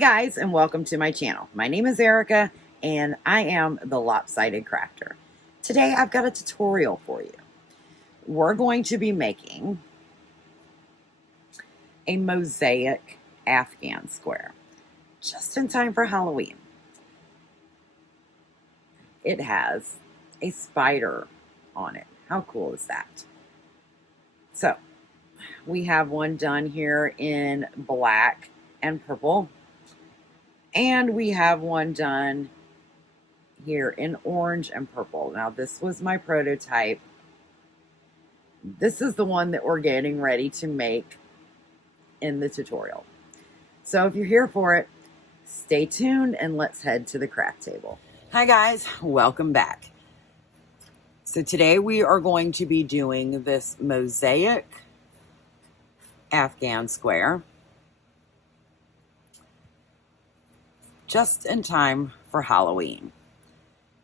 Hi guys, and welcome to my channel. My name is Erica and I am the Lopsided Crafter. Today I've got a tutorial for you. We're going to be making a mosaic Afghan square just in time for Halloween. It has a spider on it. How cool is that? So we have one done here in black and purple. And we have one done here in orange and purple. Now, this was my prototype. This is the one that we're getting ready to make in the tutorial. So if you're here for it, stay tuned and let's head to the craft table. Hi guys, welcome back. So today we are going to be doing this mosaic Afghan square. Just in time for Halloween.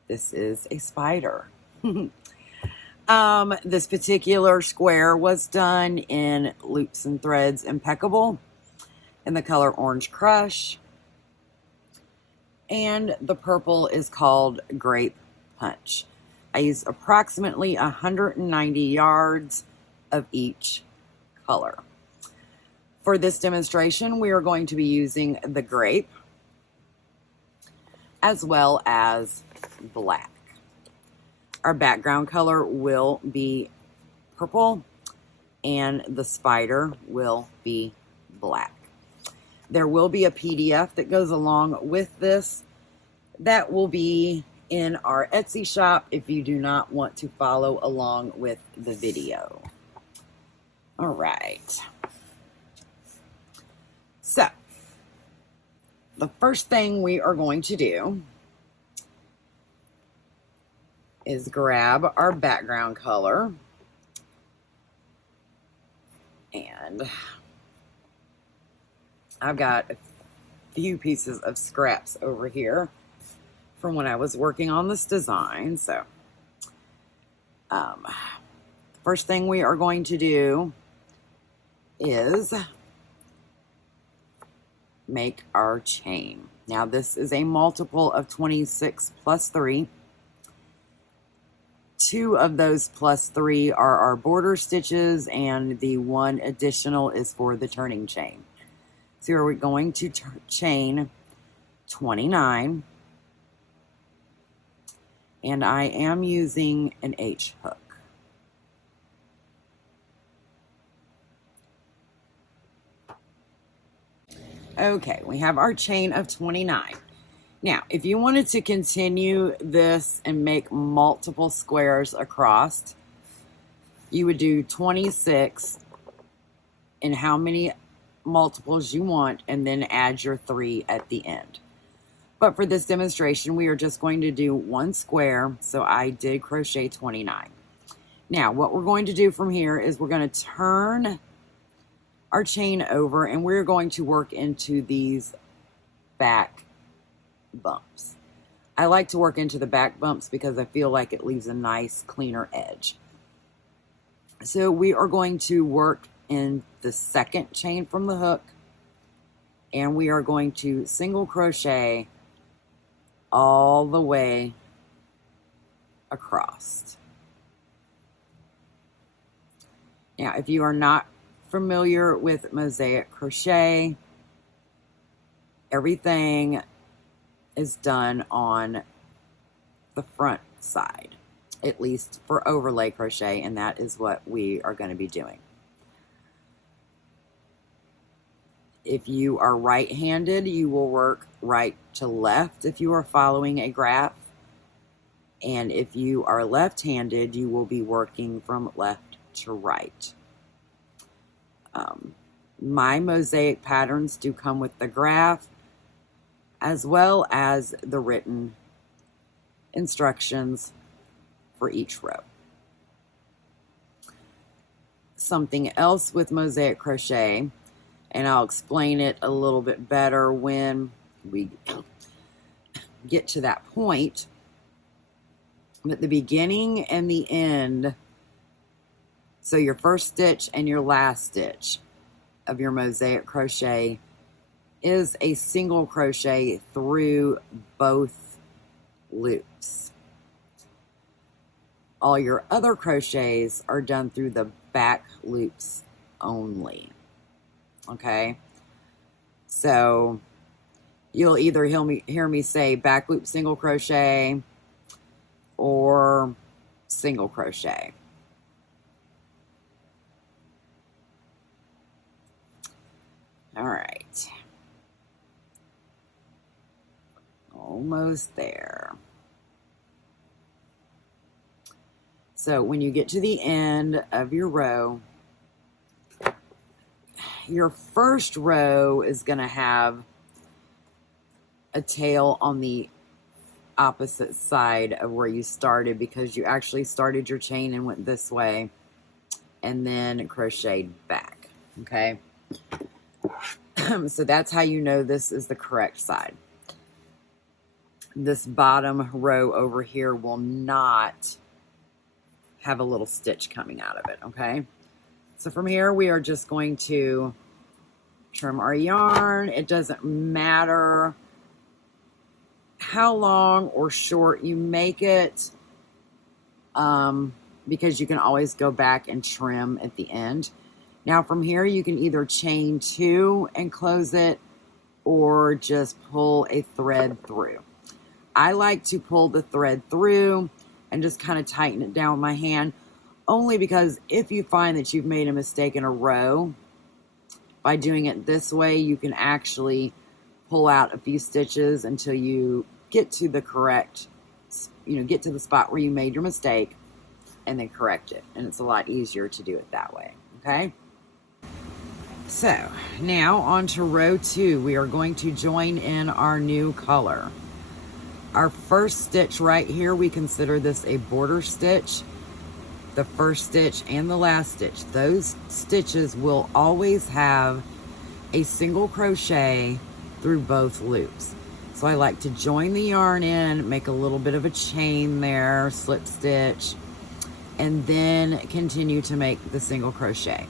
This is a spider. This particular square was done in Loops and Threads Impeccable in the color Orange Crush. And the purple is called Grape Punch. I used approximately 190 yards of each color. For this demonstration, we are going to be using the grape as well as black. Our background color will be purple and the spider will be black. There will be a PDF that goes along with this that will be in our Etsy shop if you do not want to follow along with the video. All right. So, the first thing we are going to do is grab our background color and I've got a few pieces of scraps over here from when I was working on this design. So first thing we are going to do is make our chain. Now this is a multiple of 26 plus 3. 2 of those plus 3 are our border stitches and the one additional is for the turning chain. So we're going to chain 29 and I am using an H hook. Okay, we have our chain of 29. Now, if you wanted to continue this and make multiple squares across, you would do 26 in how many multiples you want and then add your 3 at the end. But for this demonstration, we are just going to do one square, so I did crochet 29. Now, what we're going to do from here is we're going to turn our chain over and we're going to work into these back bumps. I like to work into the back bumps because I feel like it leaves a nice cleaner edge. So we are going to work in the second chain from the hook and we are going to single crochet all the way across. Now if you are not familiar with mosaic crochet, everything is done on the front side, at least for overlay crochet, and that is what we are going to be doing. If you are right-handed, you will work right to left if you are following a graph, and if you are left-handed, you will be working from left to right. My mosaic patterns do come with the graph as well as the written instructions for each row. Something else with mosaic crochet, and I'll explain it a little bit better when we get to that point, but the beginning and the end, so your first stitch and your last stitch of your mosaic crochet is a single crochet through both loops. All your other crochets are done through the back loops only. Okay, so you'll either hear me say back loop single crochet or single crochet. All right, almost there. So when you get to the end of your row, your first row is going to have a tail on the opposite side of where you started, because you actually started your chain and went this way and then crocheted back. Okay, so that's how you know this is the correct side. This bottom row over here will not have a little stitch coming out of it. Okay, so from here we are just going to trim our yarn. It doesn't matter how long or short you make it, because you can always go back and trim at the end. Now from here you can either chain 2 and close it, or just pull a thread through. I like to pull the thread through and just kind of tighten it down with my hand, only because if you find that you've made a mistake in a row, by doing it this way, you can actually pull out a few stitches until you get to the correct, get to the spot where you made your mistake, and then correct it. And it's a lot easier to do it that way. Okay, so now on to row 2. We are going to join in our new color. Our first stitch right here, we consider this a border stitch. The first stitch and the last stitch, those stitches will always have a single crochet through both loops. So I like to join the yarn in, make a little bit of a chain there, slip stitch, and then continue to make the single crochet.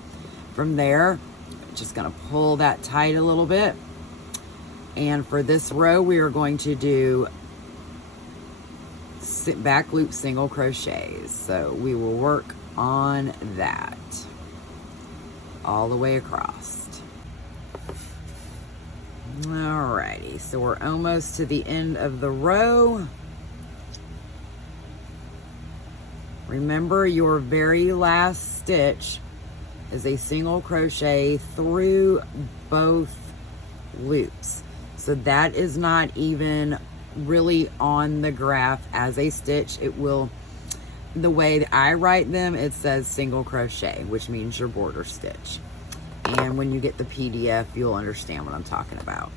From there, just going to pull that tight a little bit. And for this row, we are going to do back loop single crochets. So we will work on that all the way across. Alrighty, so we're almost to the end of the row. Remember, your very last stitch is a single crochet through both loops. So that is not even really on the graph as a stitch. It will, the way that I write them, it says single crochet, which means your border stitch. And when you get the PDF, you'll understand what I'm talking about.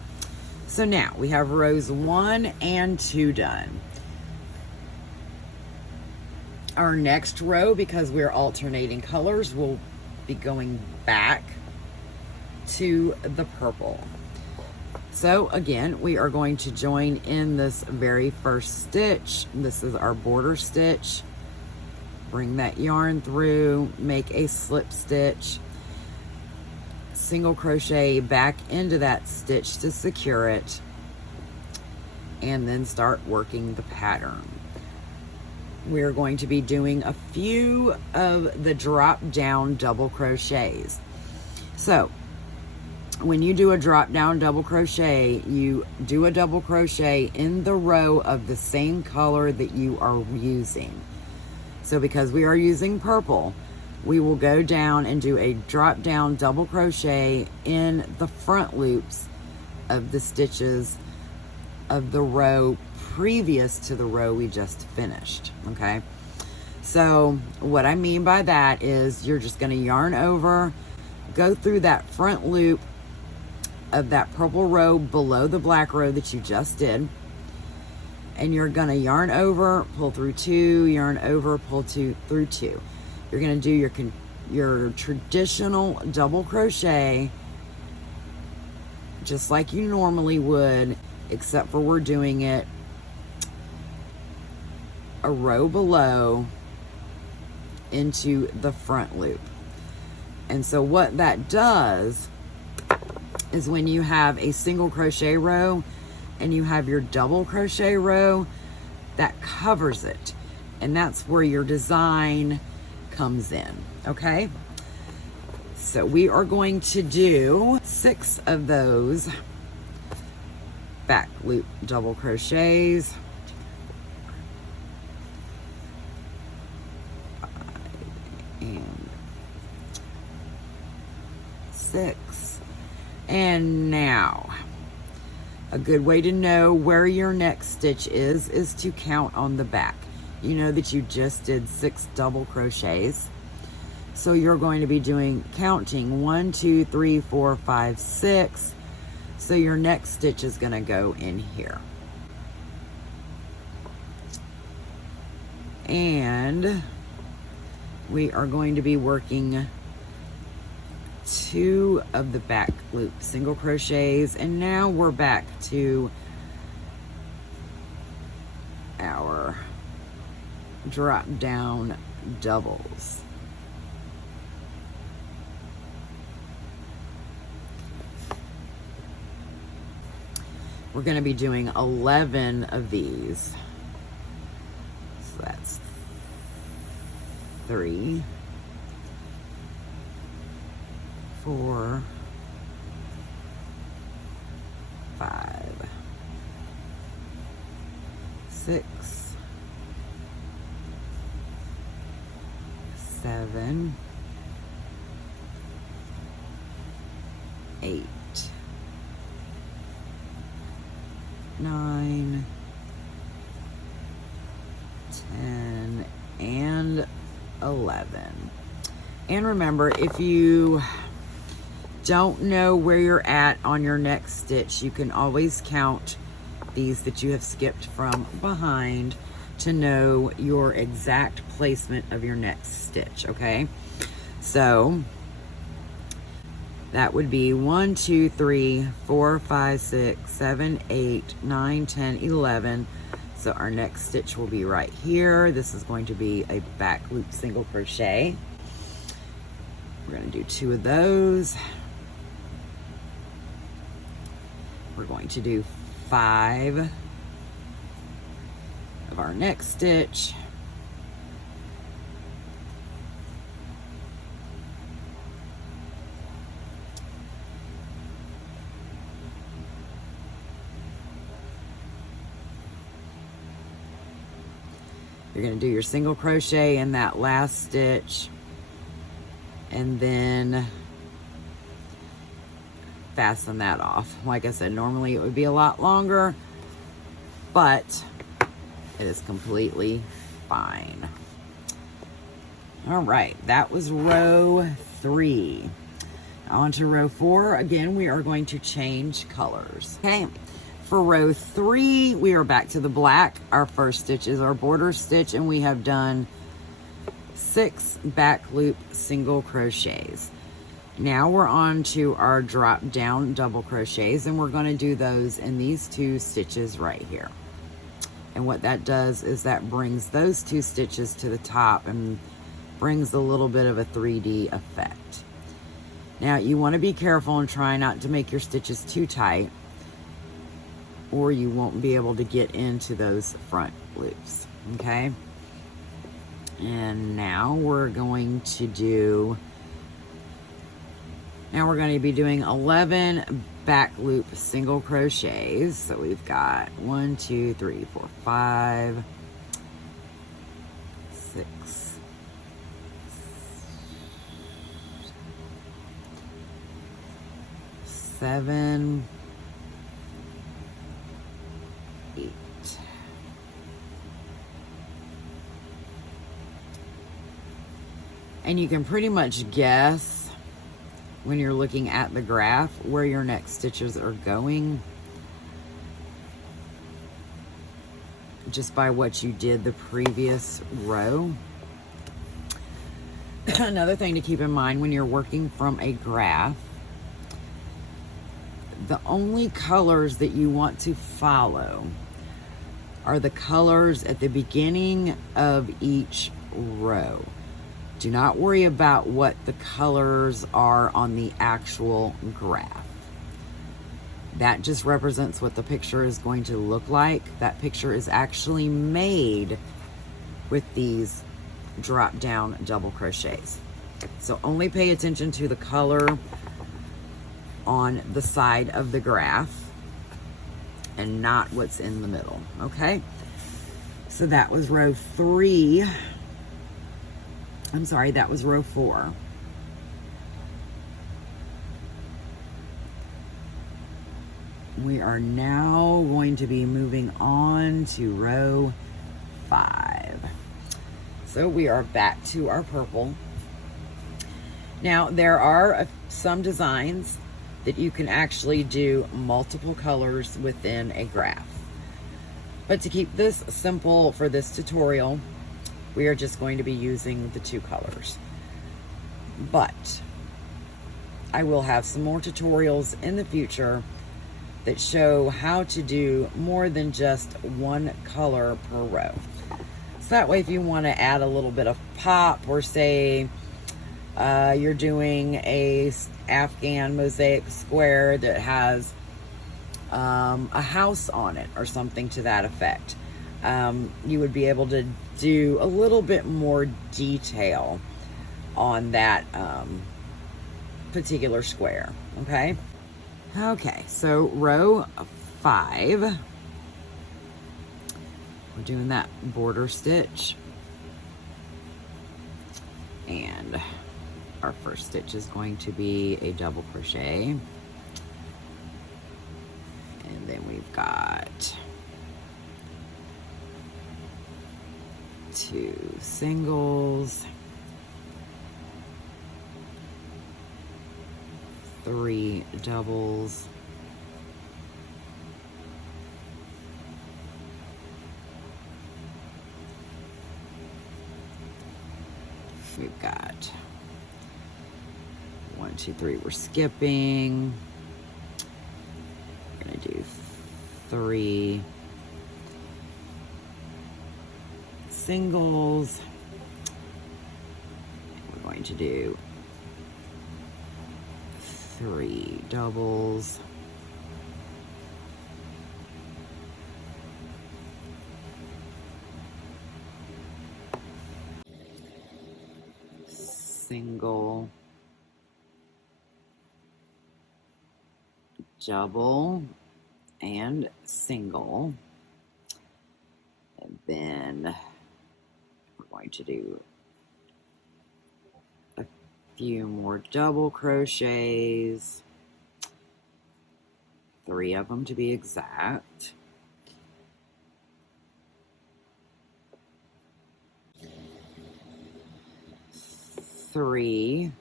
So now we have rows 1 and 2 done. Our next row, because we're alternating colors, will be going back to the purple. So again, we are going to join in this very first stitch. This is our border stitch. Bring that yarn through, make a slip stitch, single crochet back into that stitch to secure it, and then start working the pattern. We're going to be doing a few of the drop down double crochets. So when you do a drop down double crochet, you do a double crochet in the row of the same color that you are using. So because we are using purple, we will go down and do a drop down double crochet in the front loops of the stitches of the row previous to the row we just finished. Okay, so what I mean by that is you're just going to yarn over, go through that front loop of that purple row below the black row that you just did, and you're going to yarn over, pull through 2, yarn over, pull through 2. You're going to do your traditional double crochet just like you normally would, except for we're doing it a row below into the front loop. And so what that does is when you have a single crochet row and you have your double crochet row that covers it. And that's where your design comes in, okay? So we are going to do 6 of those back loop double crochets. 5 and 6. And now, a good way to know where your next stitch is to count on the back. You know that you just did 6 double crochets. So you're going to be counting 1, 2, 3, 4, 5, 6. So your next stitch is going to go in here. And we are going to be working 2 of the back loop single crochets, and now we're back to our drop down doubles. We're going to be doing 11 of these. So that's 3, 4, 5, 6, 7, 8, 9, 10, and 11. And remember, if you don't know where you're at on your next stitch, you can always count these that you have skipped from behind to know your exact placement of your next stitch, okay? So that would be 1, 2, 3, 4, 5, 6, 7, 8, 9, 10, 11. So our next stitch will be right here. This is going to be a back loop single crochet. We're going to do 2 of those. We're going to do 5 of our next stitch. You're going to do your single crochet in that last stitch, and then fasten that off. Like I said, normally it would be a lot longer, but it is completely fine. All right, that was row 3. On to row 4. Again, we are going to change colors. Okay. For row 3, we are back to the black. Our first stitch is our border stitch, and we have done 6 back loop single crochets. Now we're on to our drop down double crochets, and we're going to do those in these 2 stitches right here. And what that does is that brings those 2 stitches to the top and brings a little bit of a 3D effect. Now you want to be careful and try not to make your stitches too tight, or you won't be able to get into those front loops, okay? And now we're going to be doing 11 back loop single crochets. So we've got 1, 2, 3, 4, 5, 6, 7, 8. And you can pretty much guess when you're looking at the graph where your next stitches are going just by what you did the previous row. Another thing to keep in mind when you're working from a graph, the only colors that you want to follow are the colors at the beginning of each row. Do not worry about what the colors are on the actual graph. That just represents what the picture is going to look like. That picture is actually made with these drop down double crochets. So only pay attention to the color on the side of the graph and not what's in the middle, okay? So that was row 3. I'm sorry, that was row 4. We are now going to be moving on to row 5. So we are back to our purple. Now there are some designs that you can actually do multiple colors within a graph. But to keep this simple for this tutorial, we are just going to be using the 2 colors. But I will have some more tutorials in the future that show how to do more than just 1 color per row. So that way, if you want to add a little bit of pop, or say you're doing a Afghan mosaic square that has a house on it or something to that effect, you would be able to do a little bit more detail on that particular square, okay? Okay, so row 5, we're doing that border stitch, and our first stitch is going to be a double crochet, and then we've got 2 singles, 3 doubles, we've got 1, 2, 3, we're skipping, we're gonna do 3 singles, we're going to do 3 doubles, single, double, and single, and then we're going to do a few more double crochets, 3 of them to be exact. Three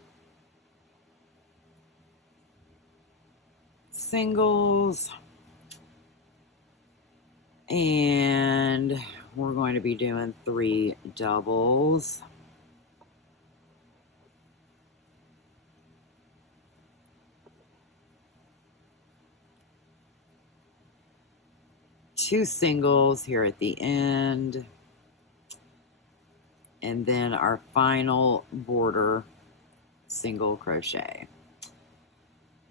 singles, and we're going to be doing 3 doubles, two singles here at the end, and then our final border single crochet.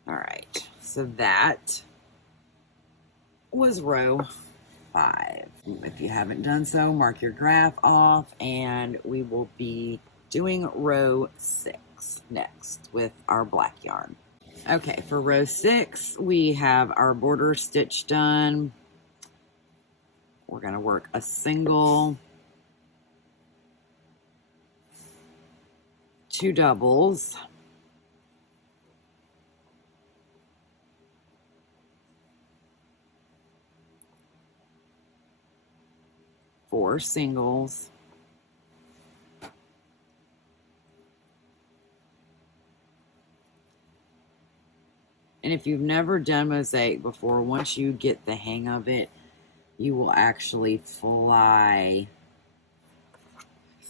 All right, so that was row 5. If you haven't done so, mark your graph off, and we will be doing row 6 next with our black yarn. Okay, for row 6, we have our border stitch done. We're going to work a single, 2 doubles, 4 singles, and if you've never done mosaic before, once you get the hang of it, you will actually fly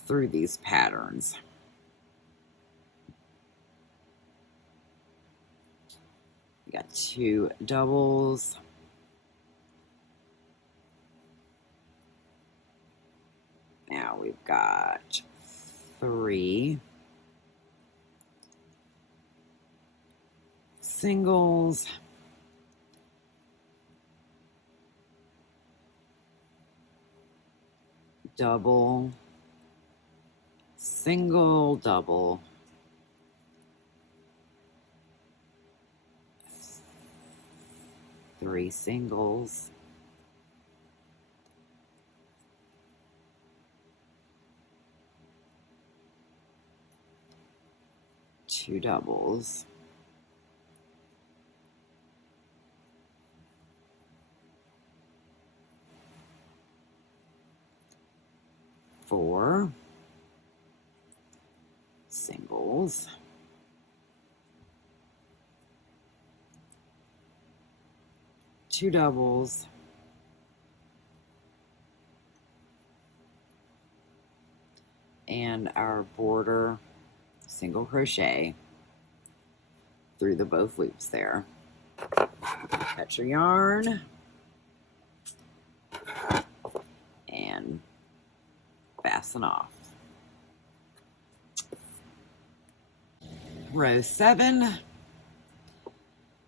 through these patterns. We got 2 doubles, now we've got 3 singles, double, single, double, three singles, two doubles, four singles, two doubles, and our border single crochet through the both loops there. Cut your yarn and fasten off. Row 7,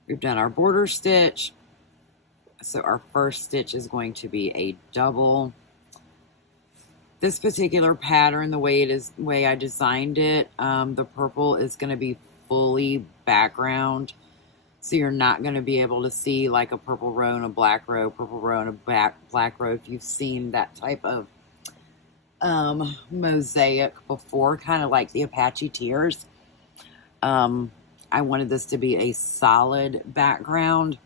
we've done our border stitch. So our first stitch is going to be a double. This particular pattern, the way I designed it, the purple is going to be fully background. So you're not going to be able to see like a purple row and a black row, purple row and a black row. If you've seen that type of mosaic before, kind of like the Apache Tears. I wanted this to be a solid background.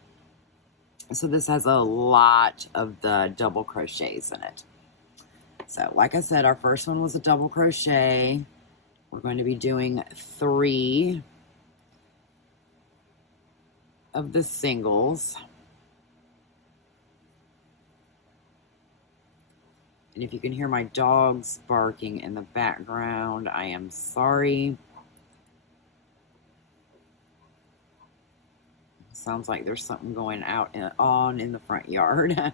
So this has a lot of the double crochets in it. So like I said, our first one was a double crochet. We're going to be doing 3 of the singles. And if you can hear my dogs barking in the background, I am sorry. Sounds like there's something going on in the front yard.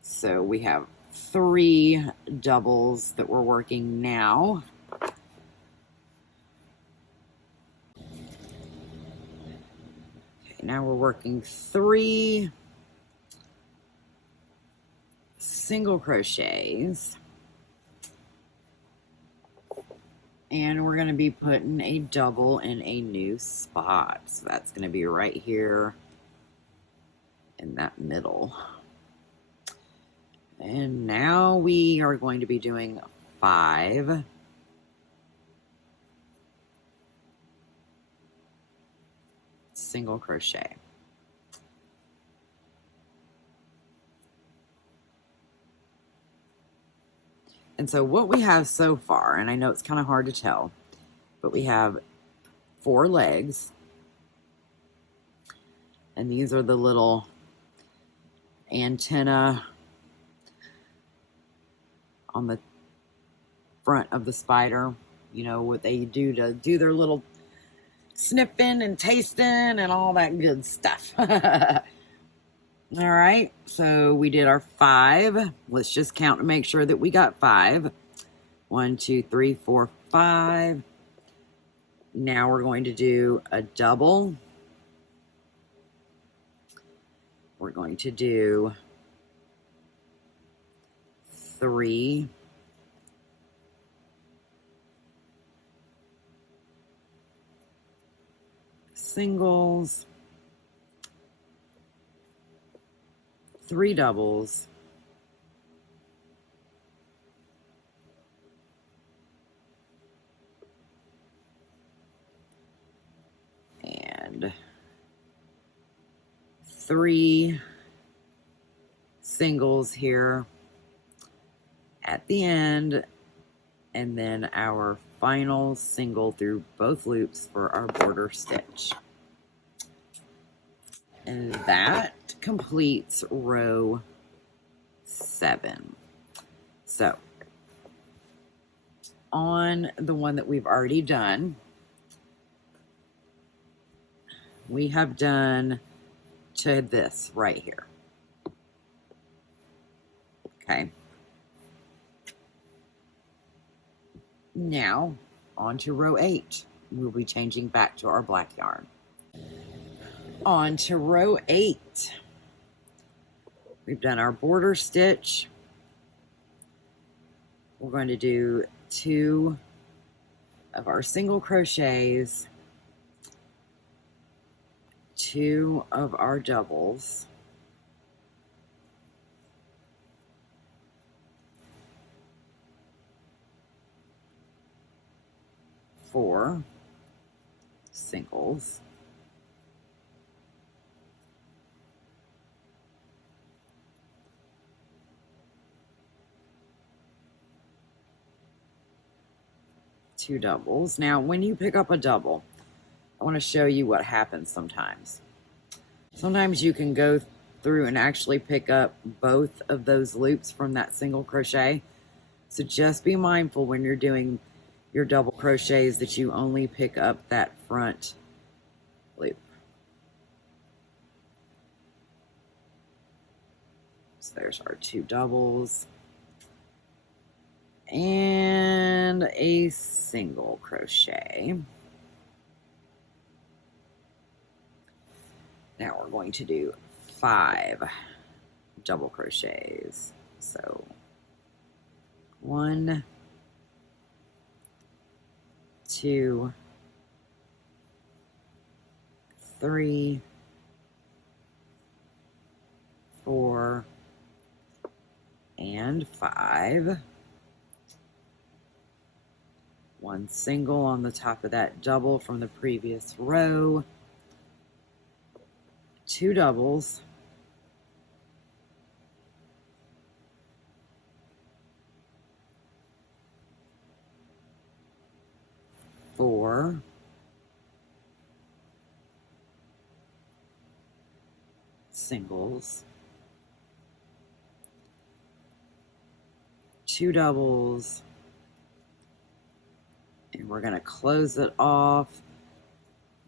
So we have 3 doubles that we're working now. Okay, now we're working 3 single crochets. And we're going to be putting a double in a new spot. So that's going to be right here in that middle. And now we are going to be doing 5 single crochet. And so what we have so far, and I know it's kind of hard to tell, but we have 4 legs. And these are the little antenna on the front of the spider. You know, what they do to do their little sniffing and tasting and all that good stuff. All right, so we did our 5. Let's just count to make sure that we got 5. 1, 2, 3, 4, 5. Now we're going to do a double. We're going to do 3 singles, 3 doubles, and 3 singles here at the end, and then our final single through both loops for our border stitch. And that completes row 7. So on the one that we've already done, we have done to this right here. Okay. Now on to row 8. We'll be changing back to our black yarn. On to row 8. We've done our border stitch. we're going to do 2 of our single crochets, 2 of our doubles, 4 singles, 2 doubles. Now, when you pick up a double, I want to show you what happens sometimes. Sometimes you can go through and actually pick up both of those loops from that single crochet. So just be mindful when you're doing your double crochets that you only pick up that front loop. So there's our 2 doubles and a single crochet. Now we're going to do 5 double crochets. So 1, 2, 3, 4, and 5. 1 single on the top of that double from the previous row, 2 doubles, 4, singles, 2 doubles, and we're going to close it off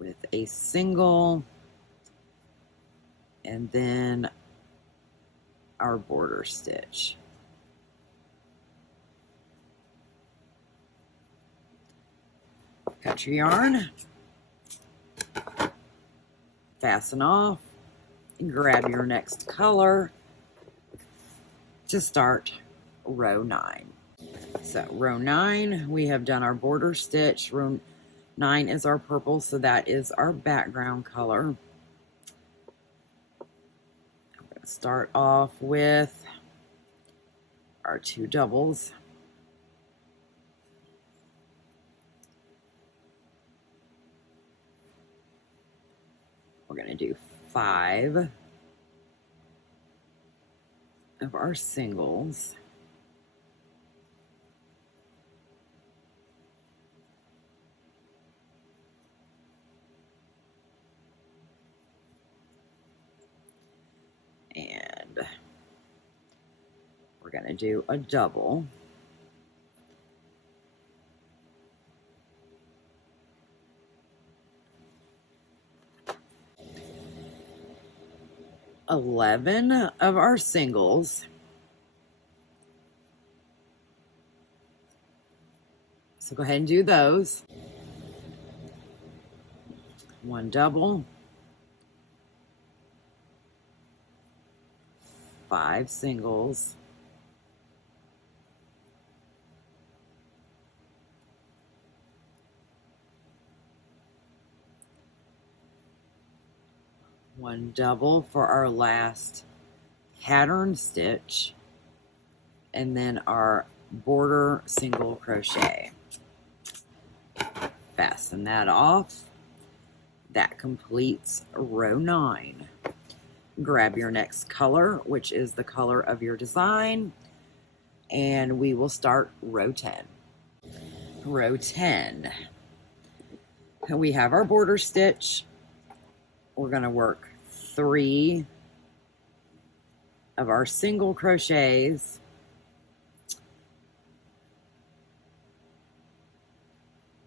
with a single and then our border stitch. Cut your yarn, fasten off, and grab your next color to start row 9. So row 9, we have done our border stitch. Row 9 is our purple, so that is our background color. I'm going to start off with our 2 doubles. We're going to do 5 of our singles. And we're going to do a double. Eleven of our singles. So go ahead and do those. 1 double, 5 singles, 1 double for our last pattern stitch, and then our border single crochet. Fasten that off. That completes row 9. Grab your next color, which is the color of your design, and we will start row 10. Row 10. We have our border stitch. We're going to work 3 of our single crochets,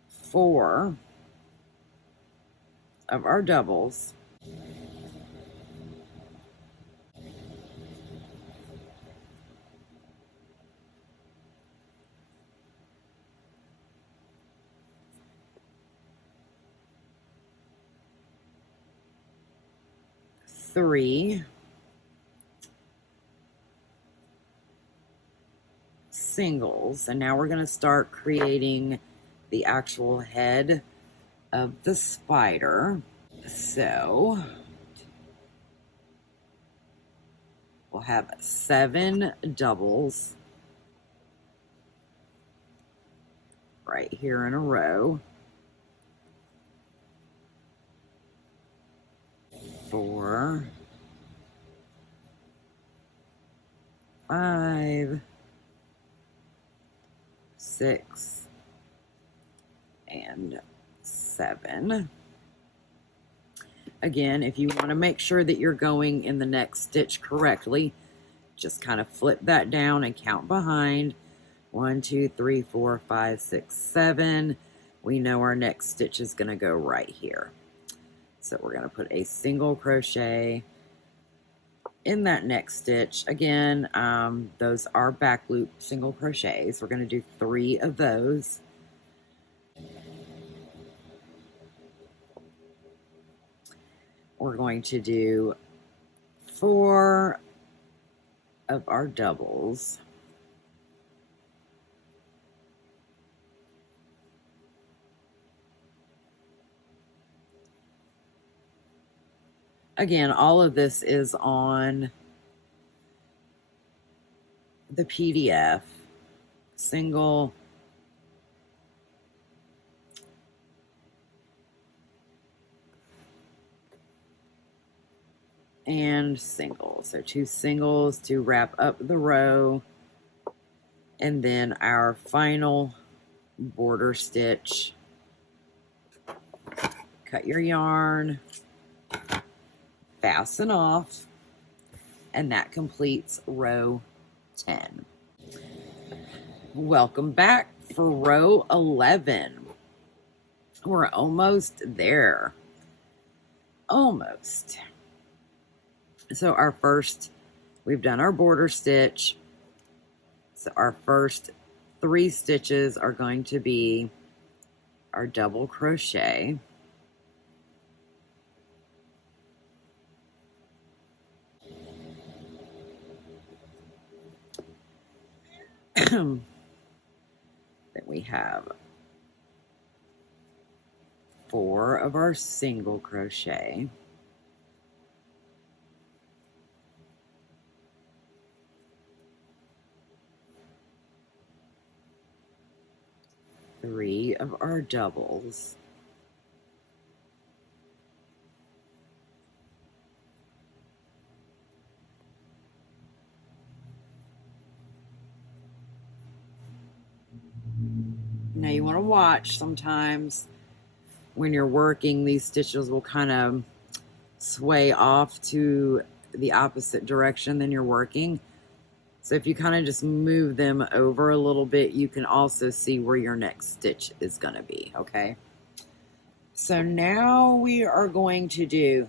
4 of our doubles, 3 singles, and now we're going to start creating the actual head of the spider. So we'll have 7 doubles right here in a row. 4, 5, 6, and 7. Again, if you want to make sure that you're going in the next stitch correctly, just kind of flip that down and count behind. 1, 2, 3, 4, 5, 6, 7. We know our next stitch is going to go right here. So we're going to put a single crochet in that next stitch. Again, those are back loop single crochets. We're going to do 3 of those. We're going to do 4 of our doubles. Again, all of this is on the PDF. Single, and single. So 2 singles to wrap up the row, and then our final border stitch. Cut your yarn, fasten off, and that completes row 10. Welcome back for row 11. We're almost there. Almost. So our first, we've done our border stitch. So our first 3 stitches are going to be our double crochet. Then we have 4 of our single crochet. Three of our doubles. Now you want to watch sometimes when you're working, these stitches will kind of sway off to the opposite direction than you're working. So if you kind of just move them over a little bit, you can also see where your next stitch is going to be, okay? So now we are going to do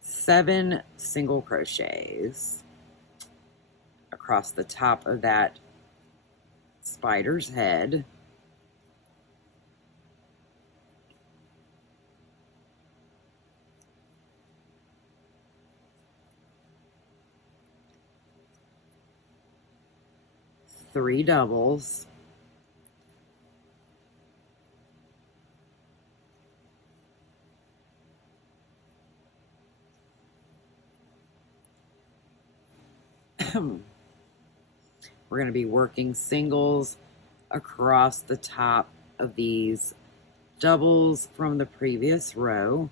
7 single crochets across the top of that spider's head. Three doubles. We're going to be working singles across the top of these doubles from the previous row.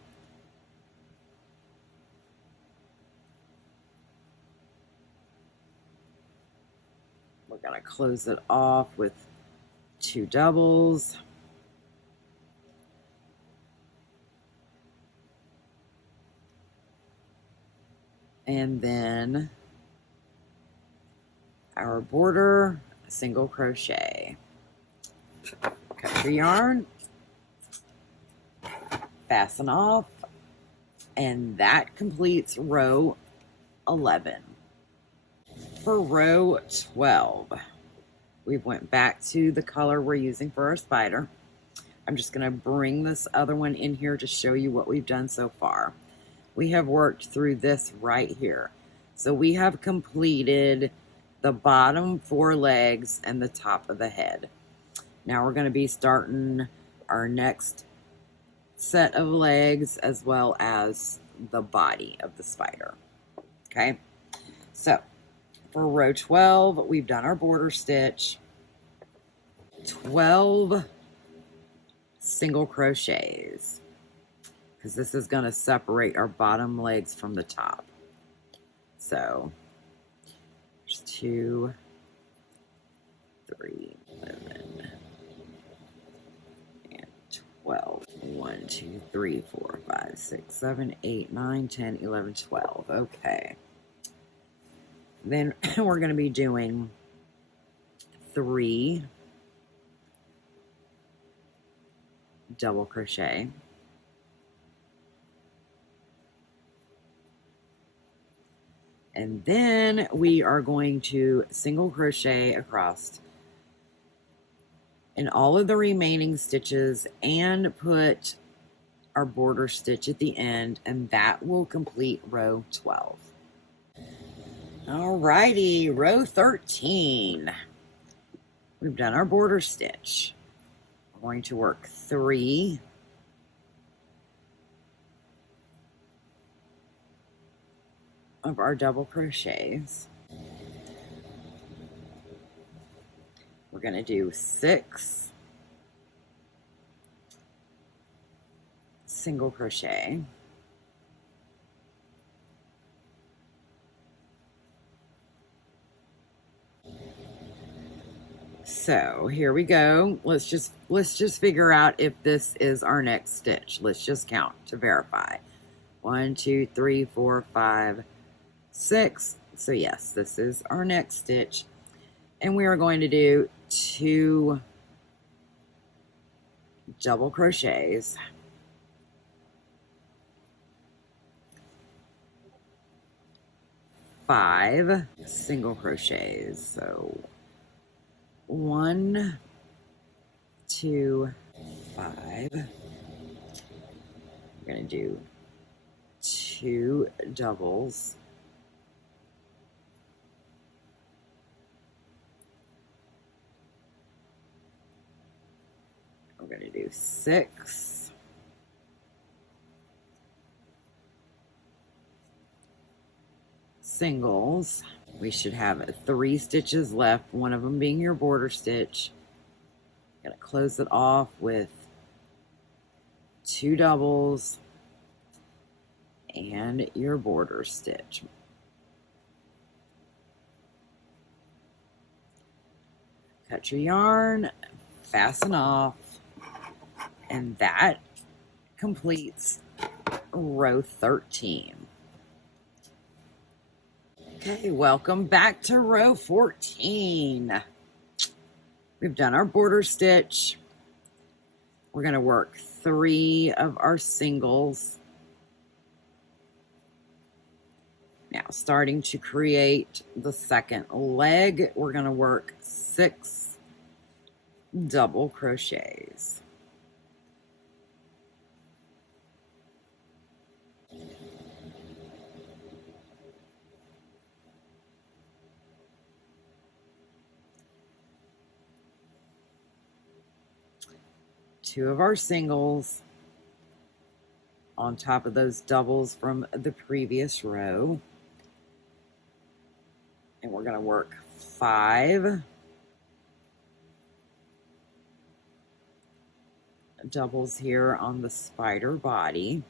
We're going to close it off with 2 doubles. And then our border single crochet. Cut your yarn, fasten off, and that completes row 11. For row 12, we went back to the color we're using for our spider. I'm just going to bring this other one in here to show you what we've done so far. We have worked through this right here. So we have completed the bottom 4 legs and the top of the head. Now we're going to be starting our next set of legs as well as the body of the spider. Okay, so for row 12, we've done our border stitch, 12 single crochets, because this is going to separate our bottom legs from the top. So there's 2, 3, 11, and 12. 1, 2, 3, 4, 5, 6, 7, 8, 9, 10, 11, 12. Okay. Then we're going to be doing 3 double crochet. And then we are going to single crochet across in all of the remaining stitches and put our border stitch at the end, and that will complete row 12. Alrighty, row 13. We've done our border stitch. We're going to work 3 of our double crochets. We're going to do 6 single crochet. So here we go. Let's just figure out if this is our next stitch. Let's just count to verify. 1, 2, 3, 4, 5, 6. So yes, this is our next stitch. And we are going to do 2 double crochets. 5 single crochets. So 1, 2, 5. We're going to do 2 doubles. We're going to do 6 singles. We should have 3 stitches left, one of them being your border stitch. Going to close it off with 2 doubles and your border stitch. Cut your yarn, fasten off, and that completes row 13. Okay, welcome back to row 14. We've done our border stitch. We're going to work 3 of our singles. Now, starting to create the second leg, we're going to work 6 double crochets. Two of our singles on top of those doubles from the previous row. And we're going to work 5 doubles here on the spider body.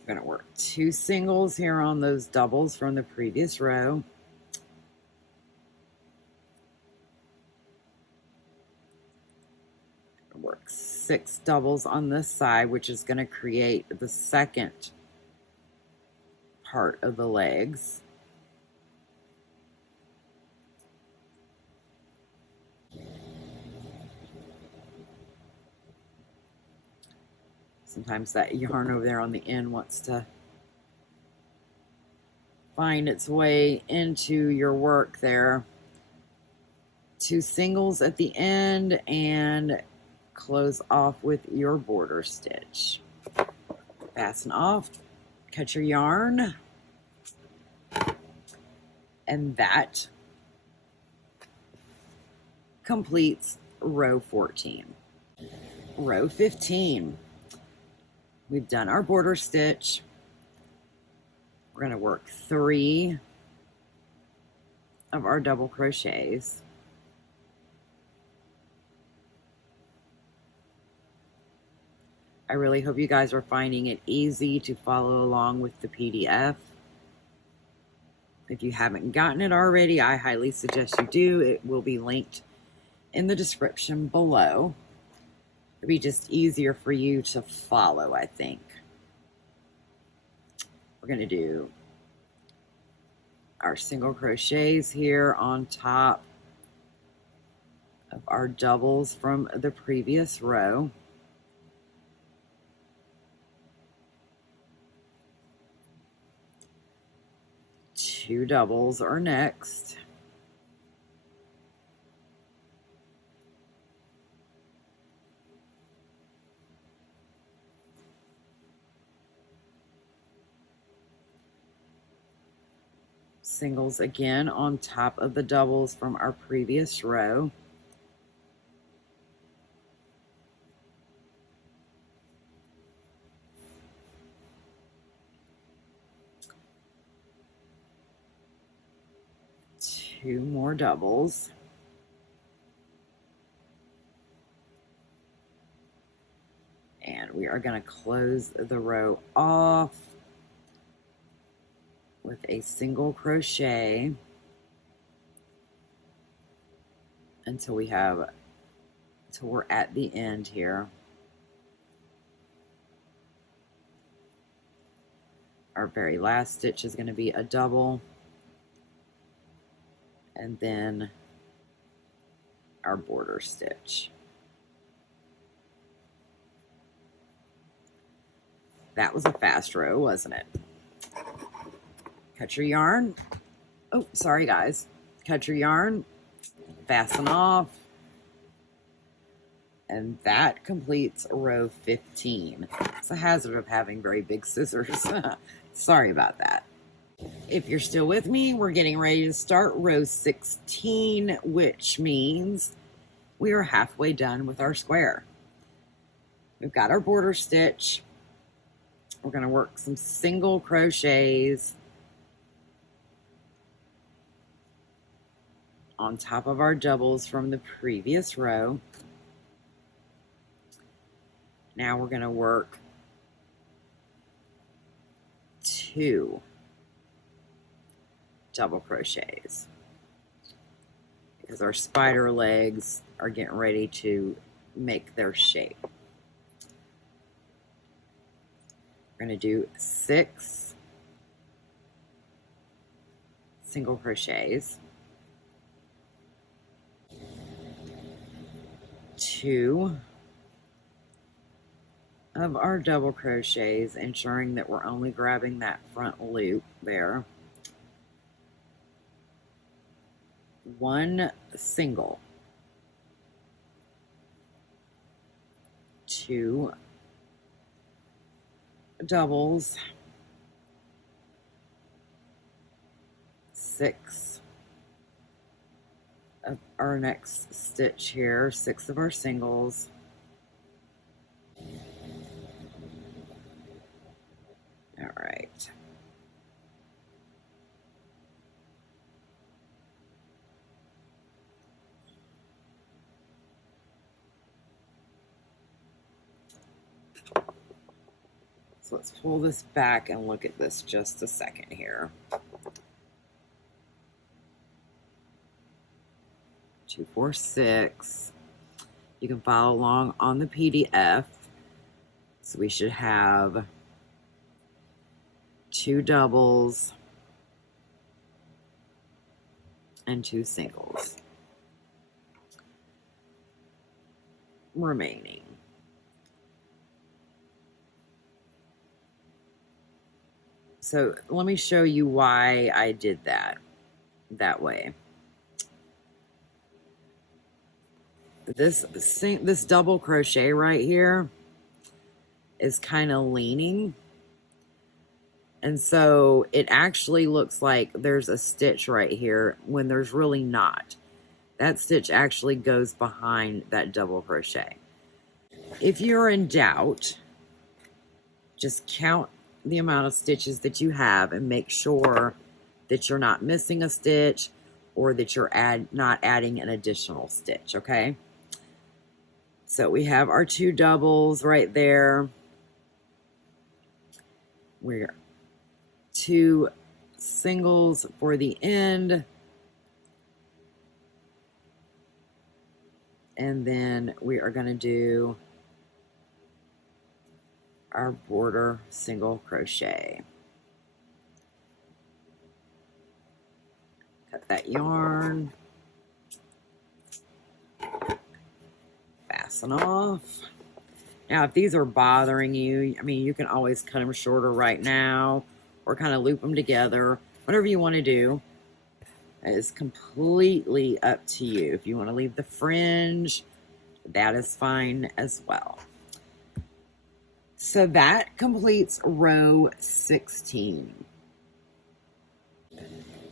We're going to work 2 singles here on those doubles from the previous row. Work 6 doubles on this side, which is going to create the second part of the legs. Sometimes that yarn over there on the end wants to find its way into your work there. 2 singles at the end and close off with your border stitch. Fasten off, cut your yarn, and that completes row 14. Row 15. We've done our border stitch. We're going to work 3 of our double crochets. I really hope you guys are finding it easy to follow along with the PDF. If you haven't gotten it already, I highly suggest you do. It will be linked in the description below. It'll be just easier for you to follow, I think. We're going to do our single crochets here on top of our doubles from the previous row. Two doubles are next. Singles again on top of the doubles from our previous row. Two more doubles. And we are going to close the row off with a single crochet until we're at the end here. Our very last stitch is going to be a double, and then our border stitch. That was a fast row, wasn't it? Cut your yarn. Oh, sorry guys. Cut your yarn, fasten off, and that completes row 15. It's a hazard of having very big scissors. Sorry about that. If you're still with me, we're getting ready to start row 16, which means we are halfway done with our square. We've got our border stitch. We're going to work some single crochets on top of our doubles from the previous row. Now we're going to work 2 double crochets because our spider legs are getting ready to make their shape. We're going to do 6 single crochets, 2 of our double crochets, ensuring that we're only grabbing that front loop there, 1 single, 2 doubles, 6 of our next stitch here, 6 of our singles, all right. So let's pull this back and look at this just a second here. 2, 4, 6. You can follow along on the PDF. So we should have 2 doubles and 2 singles remaining. So let me show you why I did that way. this double crochet right here is kind of leaning. And so it actually looks like there's a stitch right here when there's really not. That stitch actually goes behind that double crochet. If you're in doubt, just count the amount of stitches that you have and make sure that you're not missing a stitch or that you're not adding an additional stitch, okay? So we have our 2 doubles right there. We're 2 singles for the end. And then we are going to do our border single crochet. Cut that yarn. Fasten off. Now, if these are bothering you, I mean, you can always cut them shorter right now or kind of loop them together. Whatever you want to do is completely up to you. If you want to leave the fringe, that is fine as well. So that completes row 16.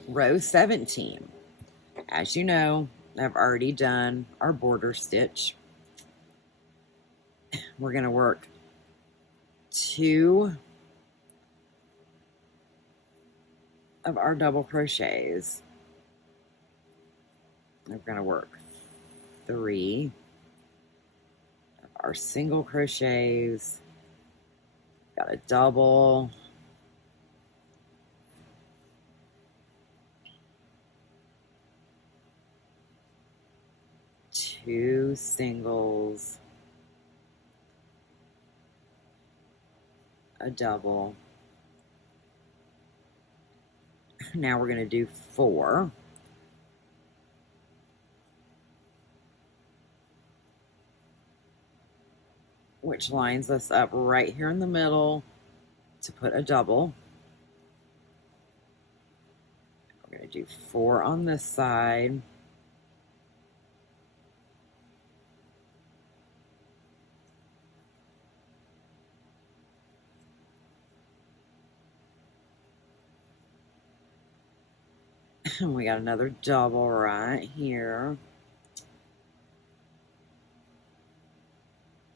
Row 17. As you know, I've already done our border stitch. We're going to work 2 of our double crochets. We're going to work 3 of our single crochets. Got a double. Two singles. A double. Now we're going to do 4. Which lines us up right here in the middle to put a double. We're going to do 4 on this side. And we got another double right here.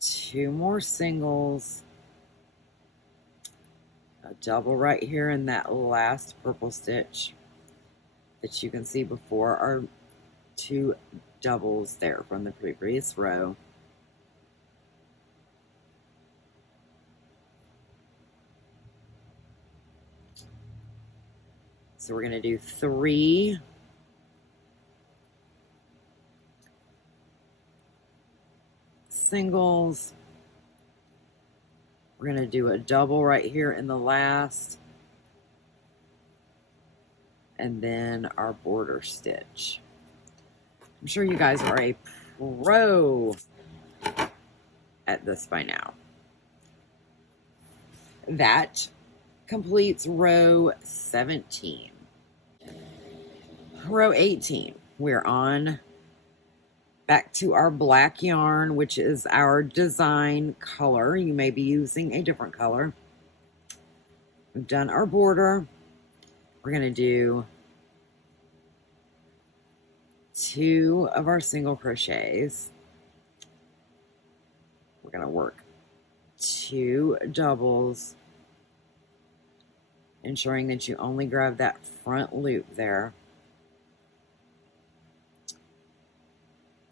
2 more singles. A double right here in that last purple stitch that you can see before our 2 doubles there from the previous row. So we're going to do 3 singles. We're going to do a double right here in the last. And then our border stitch. I'm sure you guys are a pro at this by now. That completes row 17. Row 18, we're on back to our black yarn, which is our design color. You may be using a different color. We've done our border. We're going to do 2 of our single crochets. We're going to work 2 doubles, ensuring that you only grab that front loop there.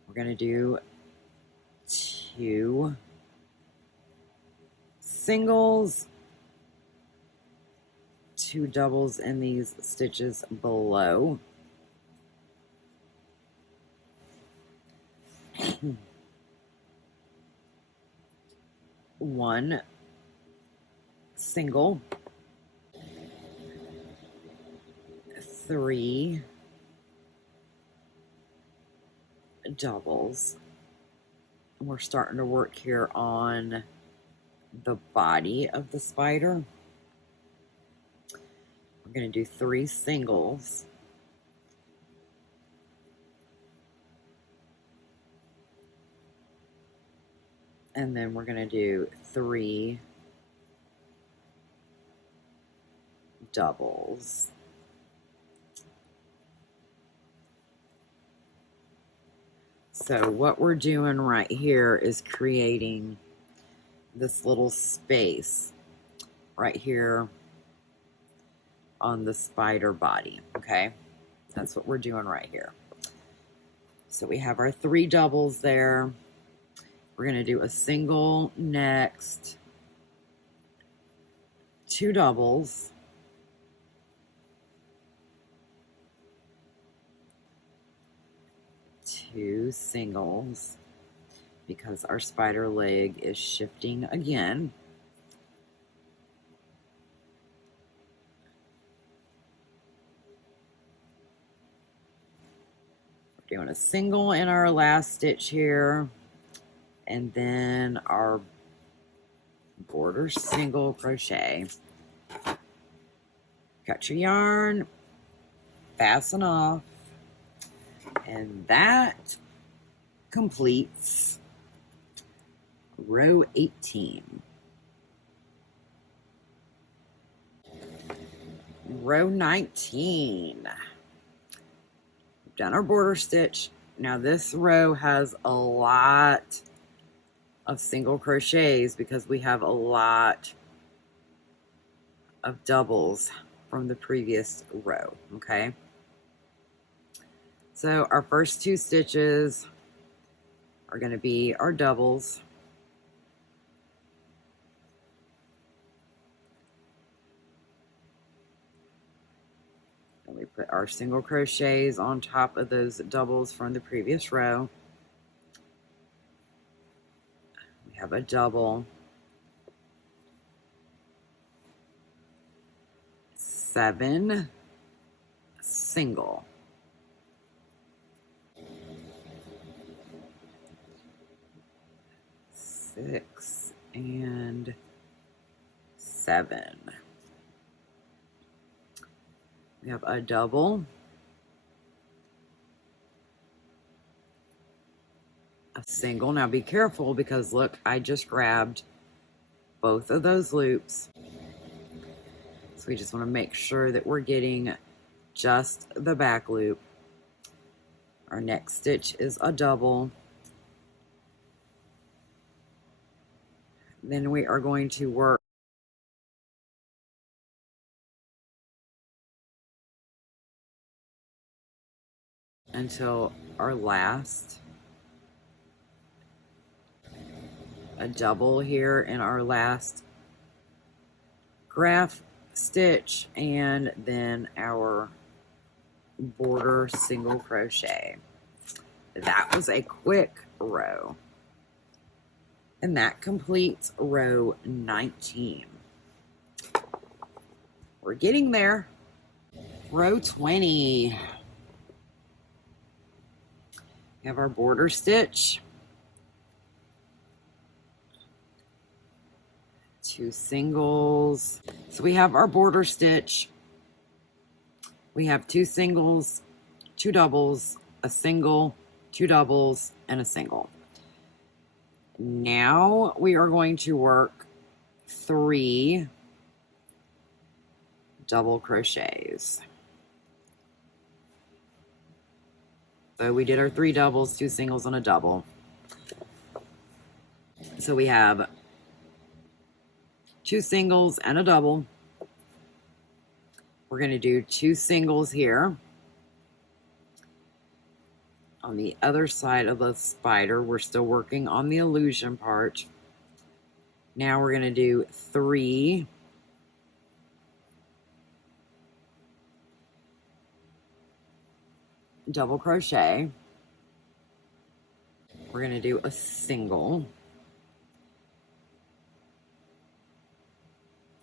We're going to do 2 singles, 2 doubles in these stitches below. One single, 3 doubles. We're starting to work here on the body of the spider. We're going to do 3 singles. And then we're going to do 3 doubles. So what we're doing right here is creating this little space right here on the spider body, okay? That's what we're doing right here. So we have our 3 doubles there. We're going to do a single next, 2 doubles, 2 singles, because our spider leg is shifting again. We're doing a single in our last stitch here, and then our border single crochet. Cut your yarn, fasten off, and that completes row 18. Row 19. We've done our border stitch. Now this row has a lot of single crochets because we have a lot of doubles from the previous row, okay? So our first 2 stitches are going to be our doubles. And we put our single crochets on top of those doubles from the previous row. We have a double, 7 single, 6 and 7. We have a double, a single. Now be careful because look, I just grabbed both of those loops. So we just want to make sure that we're getting just the back loop. Our next stitch is a double. Then we are going to work until our last, a double here in our last graph stitch, and then our border single crochet. That was a quick row. And that completes row 19. We're getting there. Row 20. We have our border stitch, 2 singles. So we have our border stitch. We have 2 singles, 2 doubles, a single, 2 doubles, and a single. Now we are going to work 3 double crochets. So we did our 3 doubles, 2 singles, and a double. So we have 2 singles and a double. We're going to do 2 singles here. On the other side of the spider, we're still working on the illusion part. Now we're going to do 3 double crochet. We're going to do a single,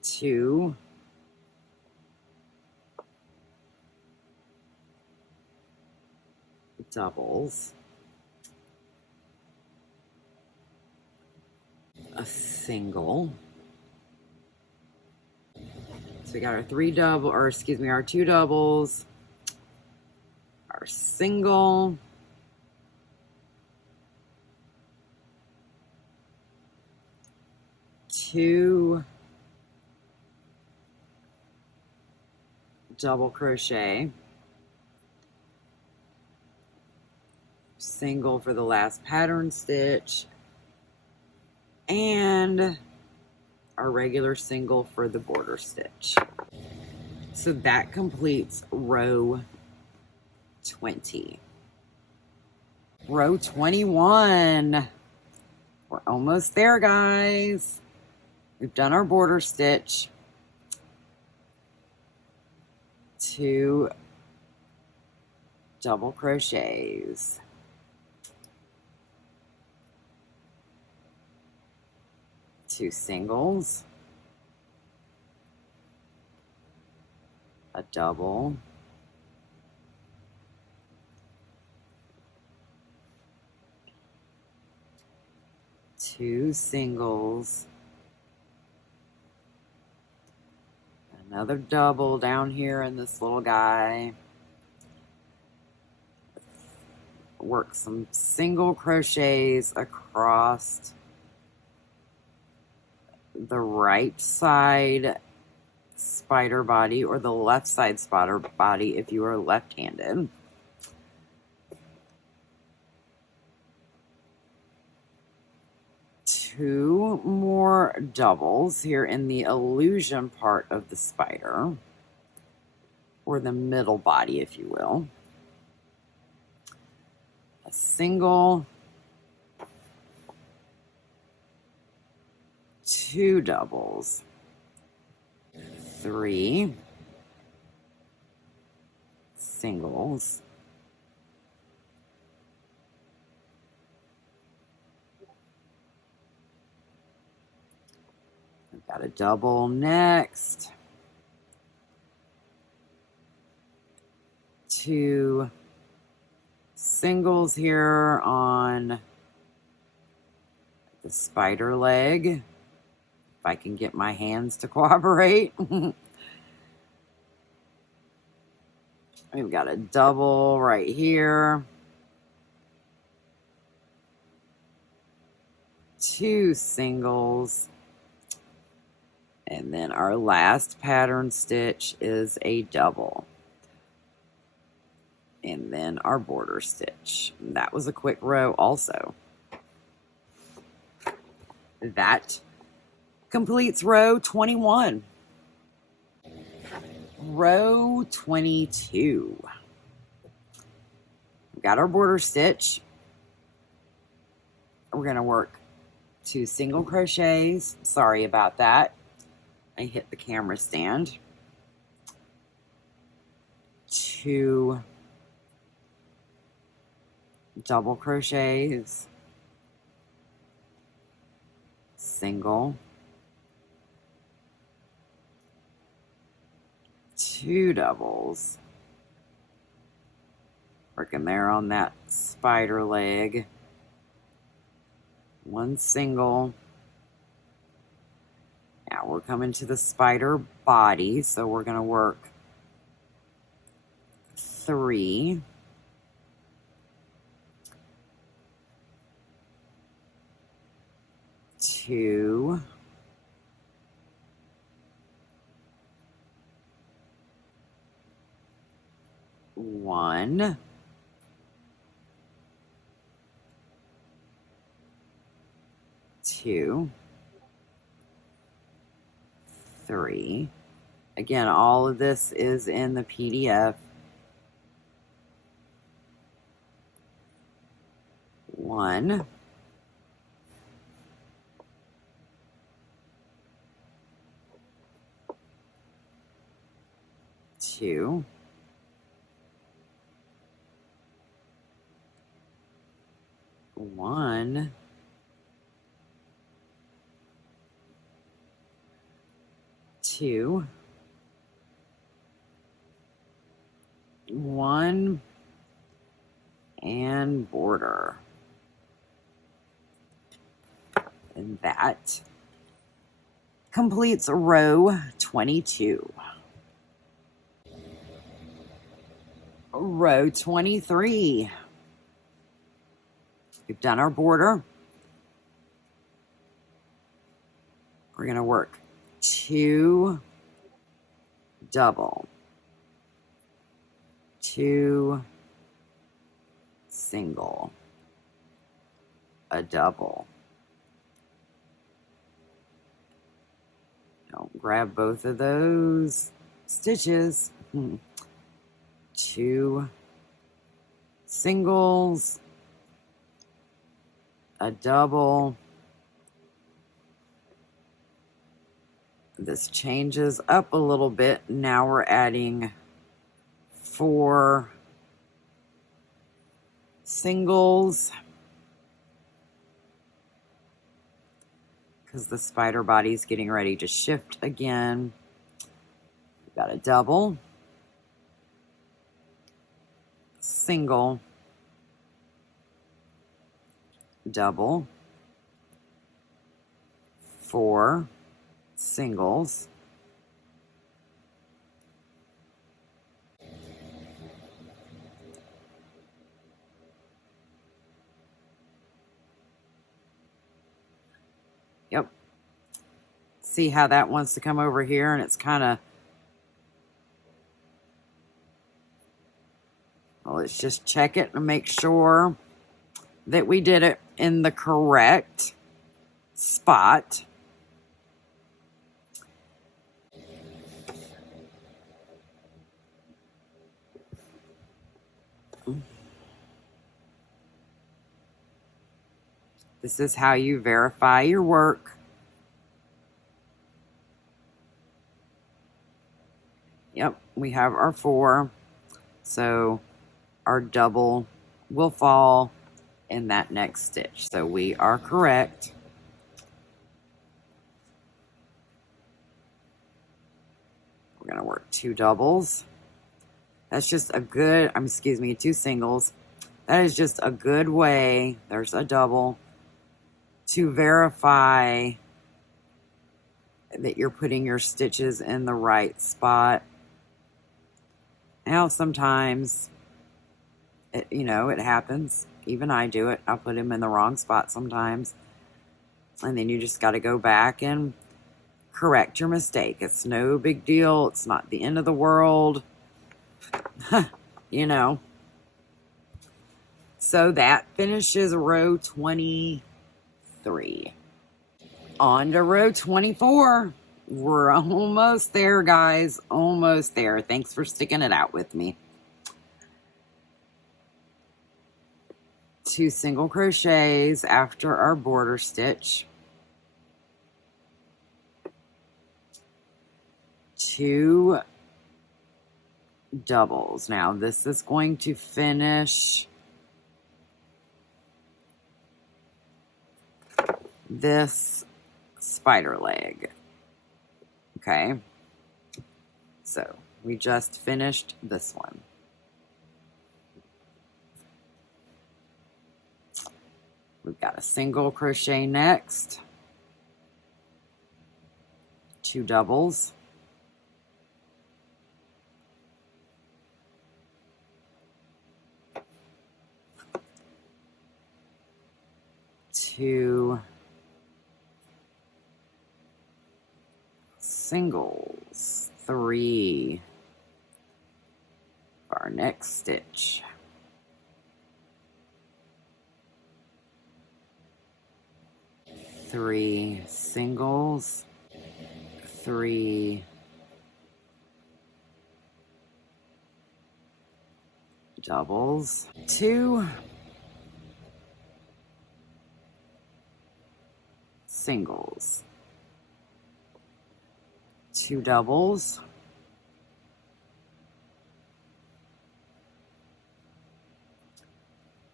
2 doubles, a single. So we got our 3 double, or excuse me, our 2 doubles, our single, 2 double crochet, single for the last pattern stitch, and our regular single for the border stitch. So that completes row 20. Row 21. We're almost there, guys. We've done our border stitch, 2 double crochets, 2 singles, a double, two singles, another double down here in this little guy. Work some single crochets across the right side spider body or the left side spider body if you are left-handed. Two more doubles here in the illusion part of the spider, or the middle body, if you will. A single, 2 doubles, 3 singles, I've got a double next, 2 singles here on the spider leg, if I can get my hands to cooperate. We've got a double right here, 2 singles, and then our last pattern stitch is a double, and then our border stitch. That was a quick row also. That completes row 21. Row 22. We've got our border stitch. We're going to work 2 single crochets. Sorry about that. I hit the camera stand. 2 double crochets, single, 2 doubles, working there on that spider leg, 1 single. Now we're coming to the spider body, so we're going to work 3 2 1 2 3. Again, all of this is in the PDF. 1 2 1 2 1 and border. And that completes row 22. Row 23. We've done our border. we're going to work 2 double, 2 single, a double. Don't grab both of those stitches. 2 singles, a double. This changes up a little bit. Now we're adding 4 singles because the spider body is getting ready to shift again. We've got a double, single, double, 4 singles, yep. See how that wants to come over here, and it's kind of, well, let's just check it and make sure that we did it in the correct spot. This is how you verify your work. Yep, we have our 4. So our double will fall in that next stitch. So we are correct. We're going to work 2 doubles. That's just a good, 2 singles. That is just a good way, there's a double, to verify that you're putting your stitches in the right spot. Now, sometimes, it happens. Even I do it. I'll put them in the wrong spot sometimes. And then you just got to go back and correct your mistake. It's no big deal. It's not the end of the world. So that finishes row 23. On to row 24. We're almost there, guys. Almost there. Thanks for sticking it out with me. 2 single crochets after our border stitch. 2 doubles. Now this is going to finish this spider leg. Okay, so we just finished this one. We've got a single crochet next, 2 doubles, 2 singles, 3 for our next stitch. 3 singles, 3 doubles, 2 singles, 2 doubles,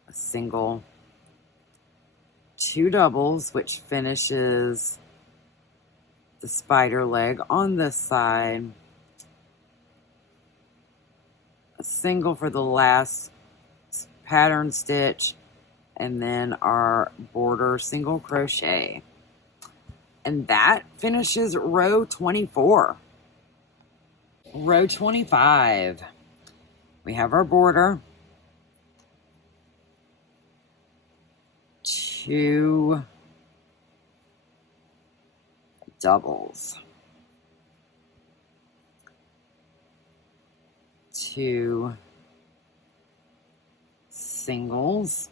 1 single, 2 doubles, which finishes the spider leg on this side, a single for the last pattern stitch, and then our border single crochet. And that finishes row 24. Row 25. We have our border, 2 doubles, 2 singles,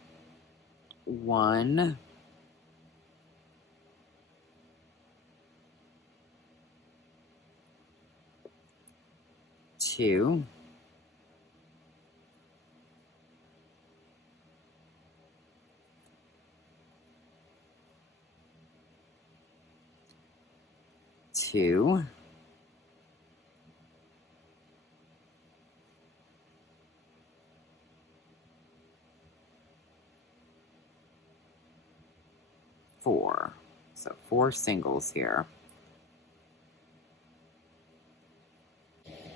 1 2 2 4. So 4 singles here.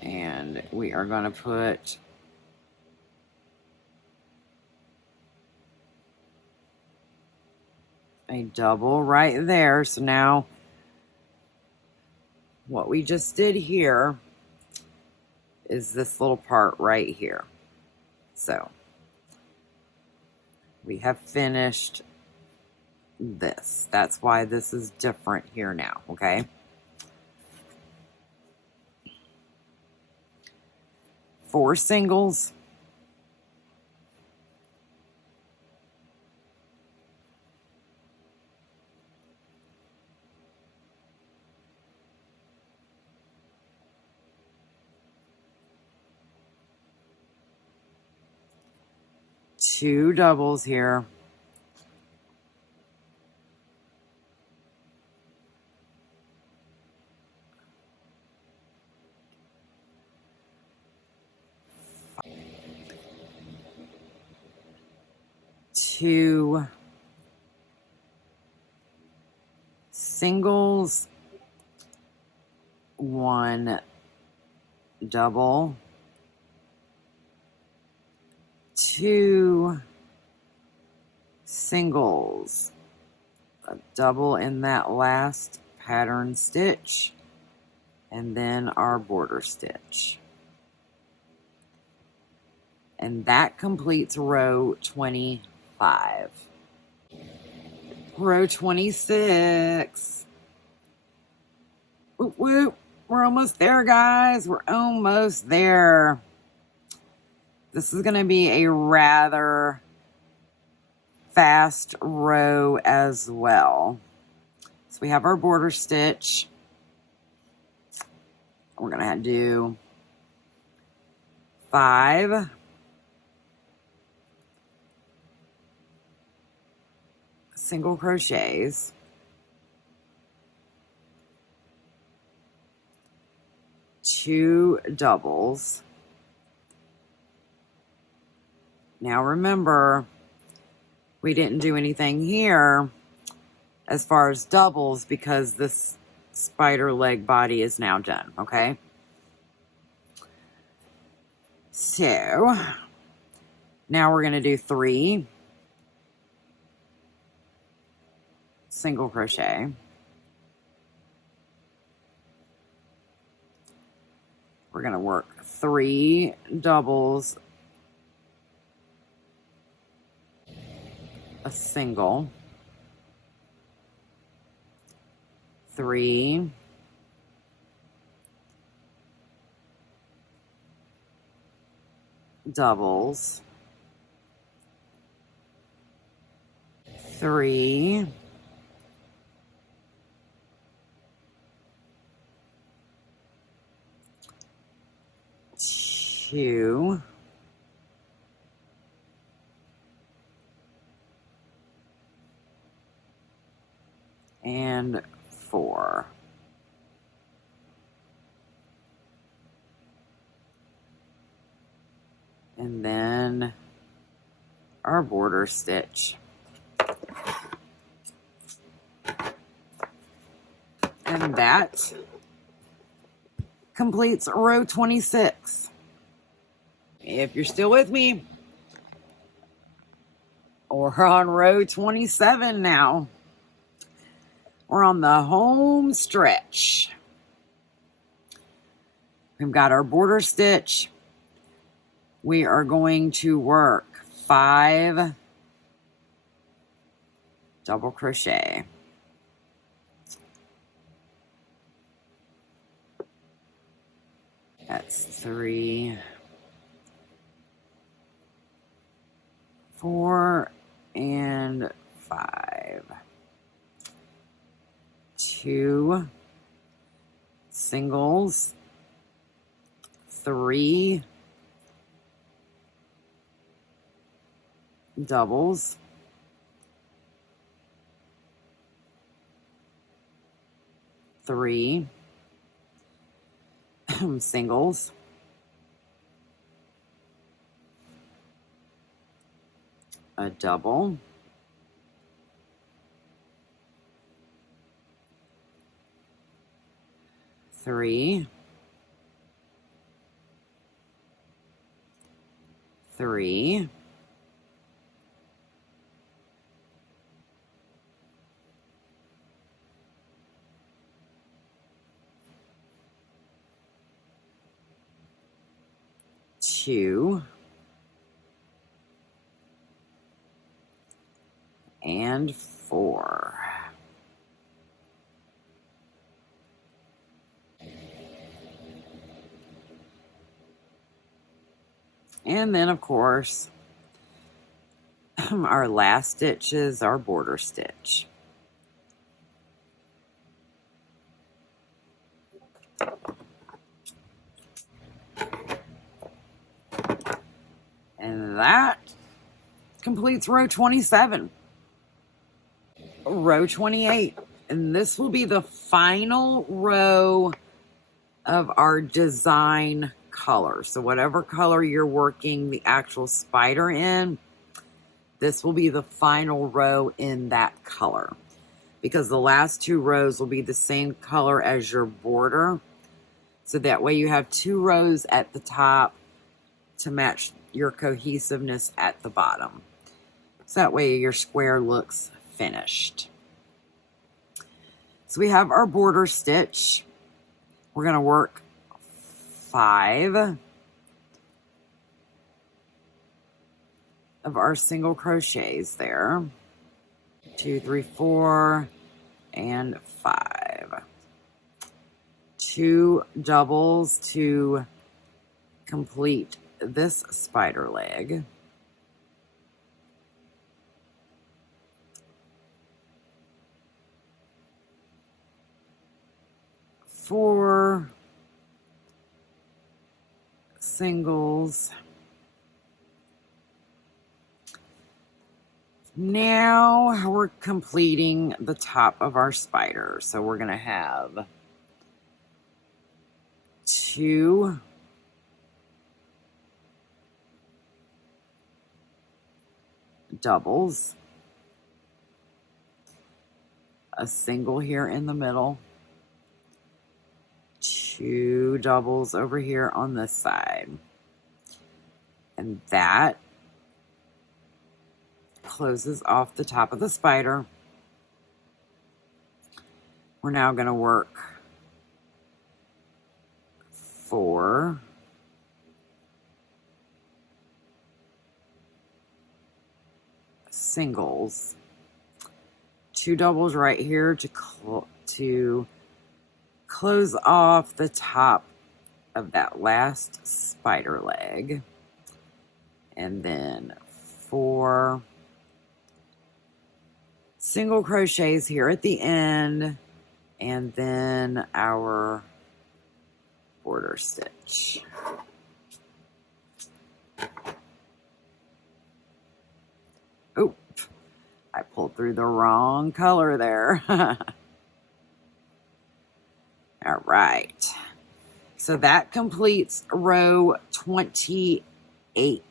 And we are going to put a double right there. So now what we just did here is this little part right here. So we have finished this. That's why this is different here now, okay? Four singles, two doubles here, two singles, one double, two singles, a double in that last pattern stitch, and then our border stitch. And that completes row 25. Row 26. Whoop, whoop. We're almost there, guys. We're almost there. This is going to be a rather fast row as well. So we have our border stitch. We're going to do 5 single crochets, 2 doubles. Now remember, we didn't do anything here as far as doubles because this spider leg body is now done, okay? So now we're going to do 3 single crochet, we're going to work 3 doubles, a single, 3 doubles, 3 2 and 4. And then our border stitch. And that completes row 26. If you're still with me, we're on row 27 now. We're on the home stretch. We've got our border stitch. We are going to work 5 double crochet, that's 3, 4, and 5. 2 singles, 3 doubles, 3 singles, a double, 3, 3, 2, and 4. And then, of course, our last stitch is our border stitch. And that completes row 27. Row 28. And this will be the final row of our design color. So whatever color you're working the actual spider in, this will be the final row in that color. Because the last 2 rows will be the same color as your border. So that way you have 2 rows at the top to match your cohesiveness at the bottom. So that way your square looks finished. So we have our border stitch. We're going to work 5 of our single crochets there. 2, 3, 4, and 5. 2 doubles to complete this spider leg. 4 singles. Now we're completing the top of our spider. So we're going to have 2 doubles, a single here in the middle, 2 doubles over here on this side, and that closes off the top of the spider. We're now going to work 4 singles, 2 doubles right here to close off the top of that last spider leg, and then 4 single crochets here at the end, and then our border stitch. Oh, I pulled through the wrong color there. All right. So that completes row 28.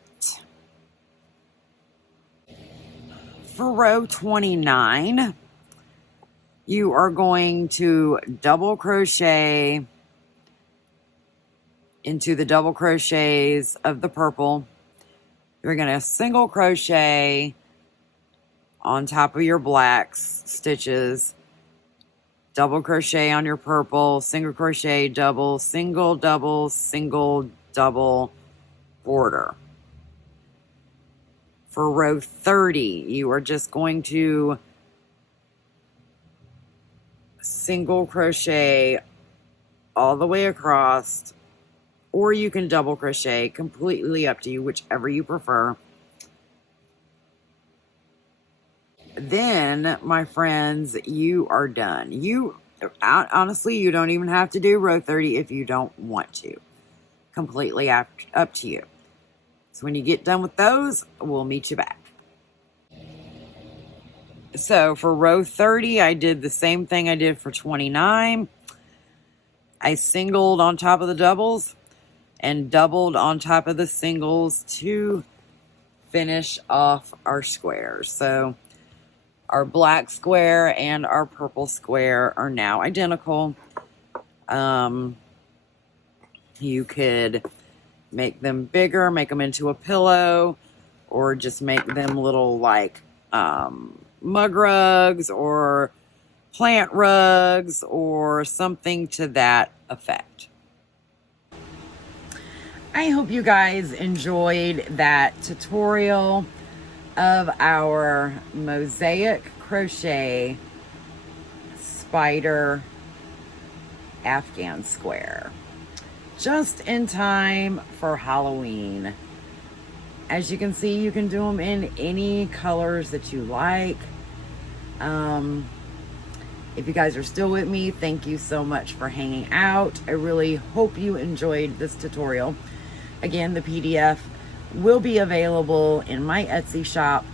For row 29, you are going to double crochet into the double crochets of the purple. You're going to single crochet on top of your black stitches, double crochet on your purple, single crochet, double, single, double border. For row 30, you are just going to single crochet all the way across, or you can double crochet, completely up to you, whichever you prefer. Then, my friends, you are done. Honestly, you don't even have to do row 30 if you don't want to. Completely up to you. So when you get done with those, we'll meet you back. So for row 30, I did the same thing I did for 29. I singled on top of the doubles and doubled on top of the singles to finish off our squares. So our black square and our purple square are now identical. You could make them bigger, make them into a pillow, or just make them little like mug rugs or plant rugs or something to that effect. I hope you guys enjoyed that tutorial of our Mosaic crochet spider Afghan square. Just in time for Halloween. As you can see, you can do them in any colors that you like. If you guys are still with me, thank you so much for hanging out. I really hope you enjoyed this tutorial. Again, the PDF will be available in my Etsy shop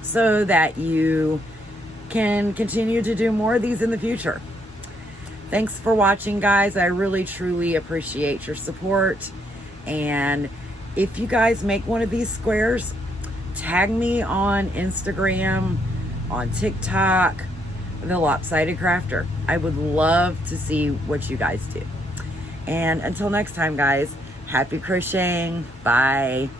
so that you can continue to do more of these in the future. Thanks for watching, guys. I really, truly appreciate your support. And if you guys make one of these squares, tag me on Instagram, on TikTok, The Lopsided Crafter. I would love to see what you guys do. And until next time, guys, happy crocheting. Bye.